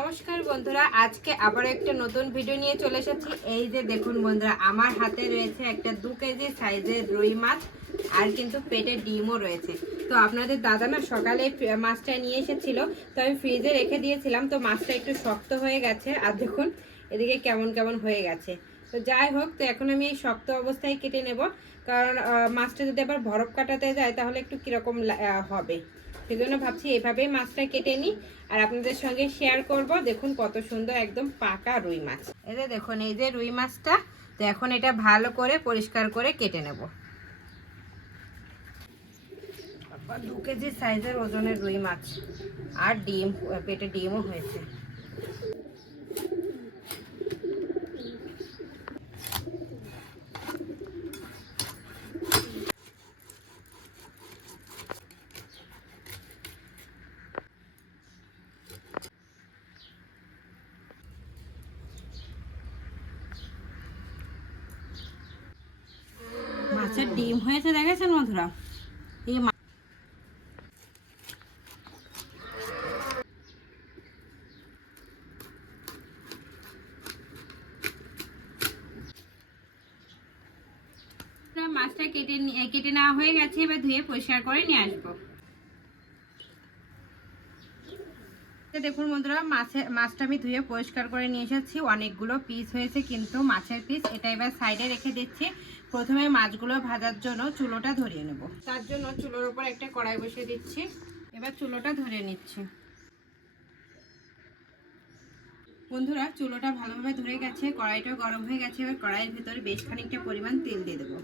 নমস্কার বন্ধুরা, আজকে আবার একটা নতুন ভিডিও নিয়ে চলে এসেছি। এই যে দেখুন বন্ধুরা, আমার হাতে রয়েছে একটা 2 কেজি সাইজের রুই মাছ, আর কিন্তু পেটে ডিমও রয়েছে। তো আপনাদের দাদা না সকালে মাছটা নিয়ে এসেছিল, তো আমি ফ্রিজে রেখে দিয়েছিলাম। তো মাছটা একটু শক্ত হয়ে গেছে, আর দেখুন এদিকে কেমন কেমন হয়ে গেছে। তো যাই হোক, তো এখন আমি এই শক্ত অবস্থায় কেটে নেব, কারণ মাছটা যদি আবার বরফ কাটাতে যায় তাহলে একটু কীরকম হবে। সেজন্য ভাবছি এভাবেই মাছটা কেটে নিই আর আপনাদের সঙ্গে শেয়ার করব। দেখুন কত সুন্দর একদম পাকা রুই মাছ। এই যে দেখুন, এই যে রুই মাছটা। তো এখন এটা ভালো করে পরিষ্কার করে কেটে নেব। 2 কেজি সাইজের ওজনের রুই মাছ, আর ডিম, পেটে ডিমও হয়েছে। মাছের ডিম হয়েছে, দেখেছেন বন্ধুরা? এই মাছটা কেটে নেওয়া হয়ে গেছে। এবার ধুয়ে পরিষ্কার করে নিয়ে আসবো। দেখুন বন্ধুরা, মাছটা আমি ধুয়ে পরিষ্কার করে নিয়ে এসেছি। অনেকগুলো পিস হয়েছে কিন্তু মাছের পিস। এটা এবার সাইডে রেখে দিচ্ছি। প্রথমে মাছগুলো ভাজার জন্য চুলোটা ধরিয়ে নেব। তার জন্য চুলোর উপর একটা কড়াই বসিয়ে দিচ্ছি। এবার চুলোটা ধরিয়ে নিচ্ছি। বন্ধুরা, চুলোটা ভালোভাবে ধরে গেছে, কড়াইটাও গরম হয়ে গেছে। এবার কড়াইয়ের ভিতরে বেশ খানিকটা পরিমাণ তেল দিয়ে দেবো।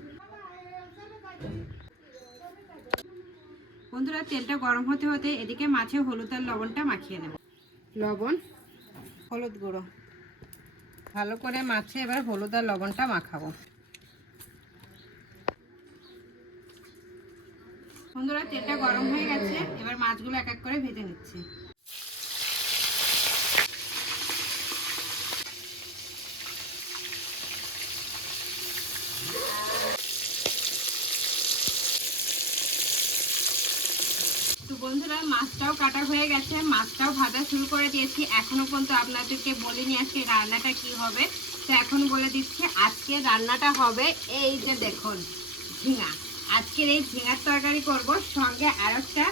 বন্ধুরা, তেলটা গরম হতে হতে এদিকে মাছে হলুদ আর লবণটা মাখিয়ে নেব। লবণ, হলুদ গুঁড়ো, ভালো করে মাছে এবার হলুদ আর লবণটা মাখাবো। বন্ধুরা, তেলটা গরম হয়ে গেছে। এবার মাছগুলো এক এক করে ভেজে নিচ্ছি। তো বন্ধুরা, মাছটাও কাটা হয়ে গেছে, মাছটাও ভাজা শুরু করে দিয়েছি। এখনো পর্যন্ত আপনাদেরকে বলিনি আজকে রান্নাটা কি হবে। তো এখন বলে দিচ্ছি, আজকে রান্নাটা হবে এই যে দেখুন, ঝিঙা। আজকের এই ঝিঙার তরকারি করব, সঙ্গে আর একটা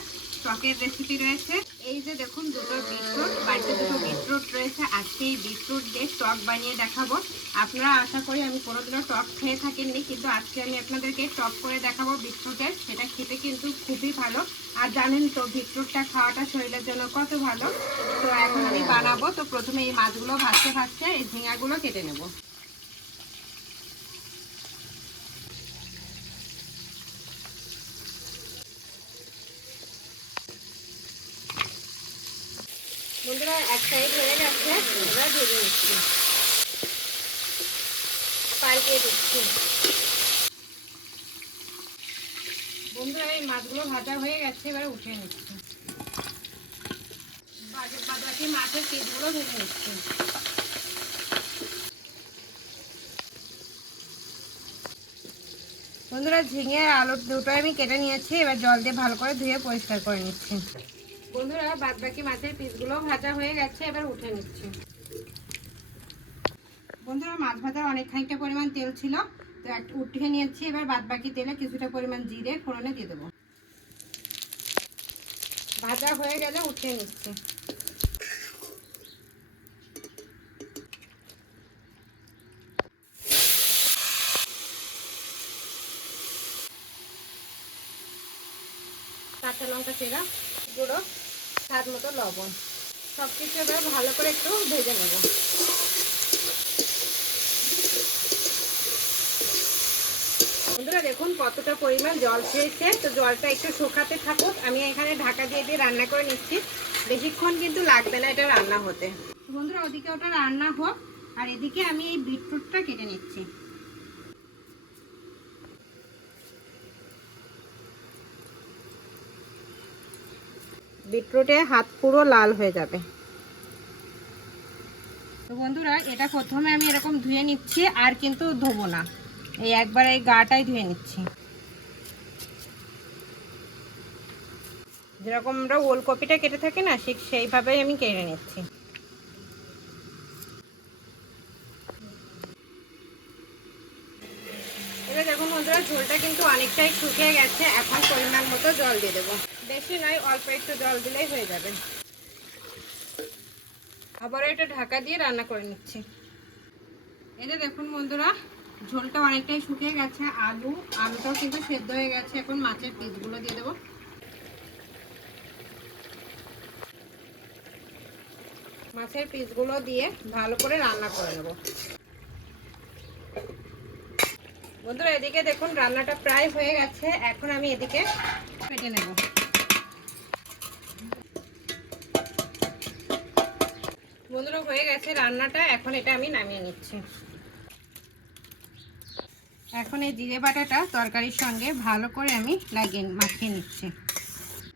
টকের রেসিপি রয়েছে। এই যে দেখুন, দুটো বিটরুট, বাড়িতে দুটো বিটরুট রয়েছে। আজকে এই বিটরুট দিয়ে টক বানিয়ে দেখাবো। আপনারা আশা করি আমি কোনোদিনও টক খেয়ে থাকেননি, কিন্তু আজকে আমি আপনাদেরকে টক করে দেখাবো বিটরুটের। সেটা খেতে কিন্তু খুবই ভালো। আর জানেন তো বিটরুটটা খাওয়াটা শরীরের জন্য কত ভালো। তো এখন আমি বানাবো। তো প্রথমে এই মাছগুলো ভাজতে ভাজতে এই ঝিঙাগুলো কেটে নেব। বন্ধুরা, এক সাইড হয়ে গেছে, আমরা ভেজে নিচ্ছি, পাল্টিয়ে দিচ্ছি। বন্ধুরা, এই মাছগুলো ভাজা হয়ে গেছে, এবার উঠিয়ে নিচ্ছি। বাকি মাছের পিসগুলো ভেজে নিচ্ছি। বন্ধুরা, ঝিঙে আর আলু দুটোই আমি কেটে নিয়েছি। এবার জল দিয়ে ভালো করে ধুয়ে পরিষ্কার করে নিচ্ছি। বন্ধুরা, বাকি মাছের পিসগুলো ভাজা হয়ে গেছে, এবার উঠে নিচ্ছি। বন্ধুরা, মাছ ভাজার অনেক খানিকটা পরিমাণ তেল ছিল, তো একটা উঠিয়ে নিয়েছি। এবার বাকি তেলে কিছুটা পরিমাণ জিরে ফোড়নে দিয়ে দেবো। ভাজা হয়ে গেলে উঠিয়ে নিচ্ছি। কাঁচা লঙ্কা চেরা গুঁড়ো, স্বাদ মতো লবণ, সব কিছু এবার ভালো করে একটু ভেজে নেব। বন্ধুরা, দেখুন কতটা পরিমাণ জল ছেড়েছে। তো জলটা একটু শুকাতে থাকুক, আমি এখানে ঢাকা দিয়ে দিয়ে রান্না করে নিচ্ছি। বেশিক্ষণ কিন্তু লাগবে না এটা রান্না হতে। বন্ধুরা, ওদিকে ওটা রান্না হোক, আর এদিকে আমি এই বিটরুটটা কেটে নিচ্ছি। বিটরুটে হাত পুরো লাল হয়ে যাবে। তো বন্ধুরা, এটা প্রথমে আমি এরকম ধুয়ে নিচ্ছি, আর কিন্তু ধোবো না, এই একবার এই গাটাই ধুয়ে নিচ্ছি। যেরকম আমরা ওলকপিটা কেটে থাকি না, ঠিক সেইভাবেই আমি কেটে নিচ্ছি। বন্ধুরা ঝোলটা কিন্তু অনেকটাই শুকিয়ে গেছে, এখন পরিমাণ মতো জল দিয়ে দেবো। বেশি নয়, অল্প একটু জল দিলেই হয়ে যাবে। আবার এটা ঢাকা দিয়ে রান্না করে নিচ্ছি। এই যে দেখুন বন্ধুরা, ঝোলটা অনেকটাই শুকিয়ে গেছে, আলুটাও কিন্তু সেদ্ধ হয়ে গেছে। এখন মাছের পিসগুলো দিয়ে দেবো। মাছের পিসগুলো দিয়ে ভালো করে রান্না করে নেব। বন্ধুরা এদিকে দেখুন রান্নাটা প্রায় হয়ে গেছে, এখন আমি এদিকে কেটে নেব। বন্ধুরা হয়ে গেছে রান্নাটা, এখন এটা আমি নামিয়ে নিচ্ছি। এখন এই জিরে বাটাটা তরকারির সঙ্গে ভালো করে আমি মাখিয়ে নিচ্ছি।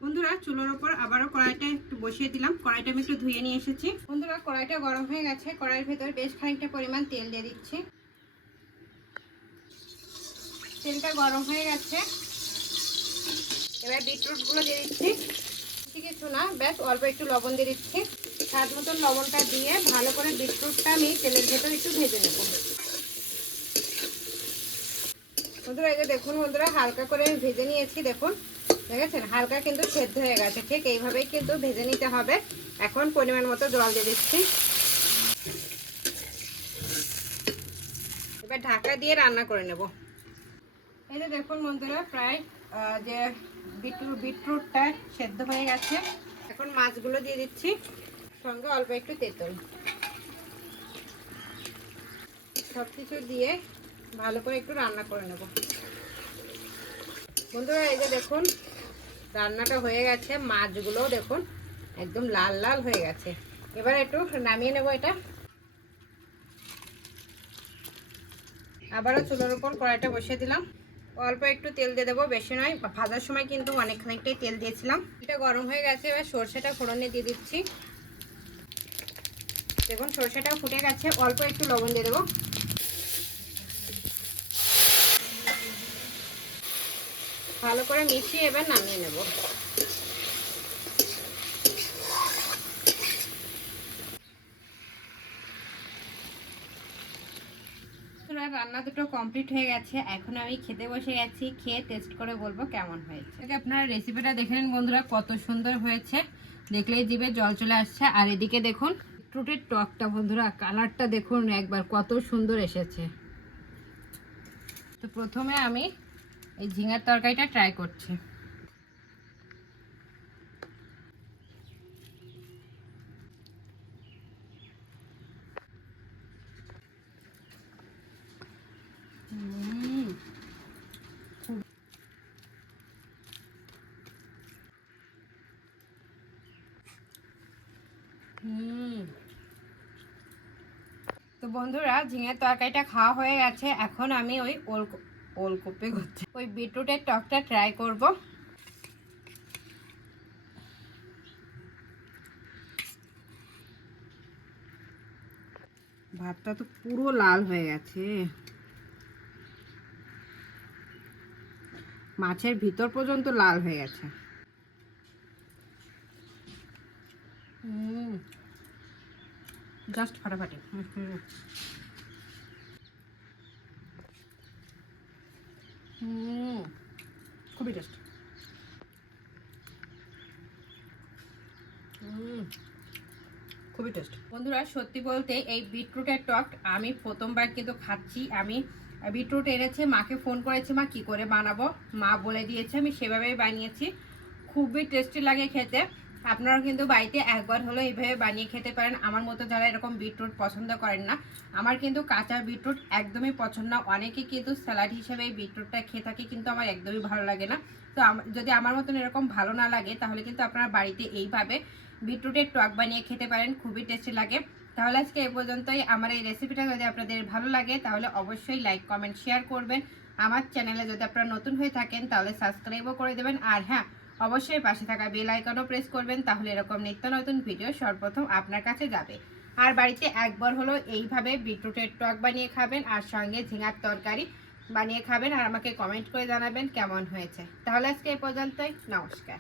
বন্ধুরা চুলোর ওপর আবারও কড়াইটা একটু বসিয়ে দিলাম। কড়াইটা আমি একটু ধুয়ে নিয়ে এসেছি। বন্ধুরা কড়াইটা গরম হয়ে গেছে, কড়াইয়ের ভেতর বেশ খানিকটা পরিমাণ তেল দিয়ে দিচ্ছি। তেলটা গরম হয়ে গেছে, এবার বিটরুটগুলো দিয়ে দিচ্ছি। কিছু না, ব্যাস অল্প একটু লবণ দিয়ে দিচ্ছি। স্বাদ মতন লবণটা দিয়ে ভালো করে বিটরুটটা আমি তেলের ভেতর একটু ভেজে নেব। বন্ধুরা এই যে দেখুন বন্ধুরা, হালকা করে ভেজে নিয়েছি। দেখুন দেখেছেন, হালকা কিন্তু সেদ্ধ হয়ে গেছে। ঠিক এইভাবেই কিন্তু ভেজে নিতে হবে। এখন পরিমাণ মতো জল দিয়ে দিচ্ছি। এবার ঢাকা দিয়ে রান্না করে নেব। এই যে দেখুন বন্ধুরা, প্রায় যে বিটরুটটা সেদ্ধ হয়ে গেছে। এখন মাছগুলো দিয়ে দিচ্ছি, সঙ্গে অল্প একটু তেঁতুল। সব কিছু দিয়ে ভালো করে একটু রান্না করে নেব। বন্ধুরা এই যে দেখুন রান্নাটা হয়ে গেছে, মাছগুলোও দেখুন একদম লাল লাল হয়ে গেছে। এবার একটু নামিয়ে নেব এটা। আবারও চুলোর উপর কড়াইটা বসিয়ে দিলাম। অল্প একটু তেল দিয়ে দেবো, বেশি নয়। ভাজার সময় কিন্তু অনেকটাই তেল দিয়েছিলাম। এটা গরম হয়ে গেছে, এবার সরষেটা ফোড়নে দিয়ে দিচ্ছি। দেখুন সরষেটাও ফুটে গেছে, অল্প একটু লবণ দিয়ে দেবো। ভালো করে মিশিয়ে এবার নামিয়ে নেব। রান্না দুটো কমপ্লিট হয়ে গেছে, এখন আমি খেতে বসে গেছি। খেয়ে টেস্ট করে বলবো কেমন হয়েছে। আপনারা রেসিপিটা দেখে নিন বন্ধুরা, কত সুন্দর হয়েছে, দেখলেই জিভে জল চলে আসছে। আর এদিকে দেখুন বিটরুটের টকটা বন্ধুরা, কালারটা দেখুন একবার কত সুন্দর এসেছে। তো প্রথমে আমি এই ঝিঙার তরকারিটা ট্রাই করছি। তো বন্ধুরা ঝিঙের তরকারিটা খাওয়া হয়ে গেছে, এখন আমি ওই ওলকপি করছি, ওই বিটরুটের টকটা ট্রাই করব। ভাতটা তো পুরো লাল হয়ে গেছে, মাছের ভিতর পর্যন্ত লাল হয়ে গেছে। জাস্ট ফাটাফাটি। খুবই টেস্ট। খুবই টেস্ট বন্ধুরা। সত্যি বলতে এই বিটরুটের টক আমি প্রথমবার কিন্তু খাচ্ছি। আমি বিটরুট এনেছে, মাকে ফোন করেছি মা কি করে বানাবো, মা বলে দিয়েছে, আমি সেভাবেই বানিয়েছি। খুবই টেস্টি লাগে খেতে। আপনারাও কিন্তু বাড়িতে একবার হলো এইভাবে বানিয়ে খেতে পারেন। আমার মতো যারা এরকম বিটরুট পছন্দ করেন না, আমার কিন্তু কাঁচা বিটরুট একদমই পছন্দ না। অনেকে কিন্তু স্যালাড হিসেবে এই বিটরুটটা খেয়ে থাকে, কিন্তু আমার একদমই ভালো লাগে না। তো যদি আমার মতন এরকম ভালো না লাগে, তাহলে কিন্তু আপনারা বাড়িতে এইভাবে বিটরুটের টক বানিয়ে খেতে পারেন, খুবই টেস্টি লাগে। তাহলে আজকে এই পর্যন্তই। আমার এই রেসিপিটা যদি আপনাদের ভালো লাগে তাহলে অবশ্যই লাইক কমেন্ট শেয়ার করবেন। আমার চ্যানেলে যদি আপনারা নতুন হয়ে থাকেন তাহলে সাবস্ক্রাইবও করে দেবেন। আর হ্যাঁ, অবশ্যই পাশে থাকা বেল আইকনও প্রেস করবেন, তাহলে এরকম নিত্য নতুন ভিডিও সর্বপ্রথম আপনার কাছে যাবে। আর বাড়িতে একবার হলো এইভাবে বিটরুটের টক বানিয়ে খাবেন, আর সঙ্গে ঝিঙার তরকারি বানিয়ে খাবেন, আর আমাকে কমেন্ট করে জানাবেন কেমন হয়েছে। তাহলে আজকে এই পর্যন্তই, নমস্কার।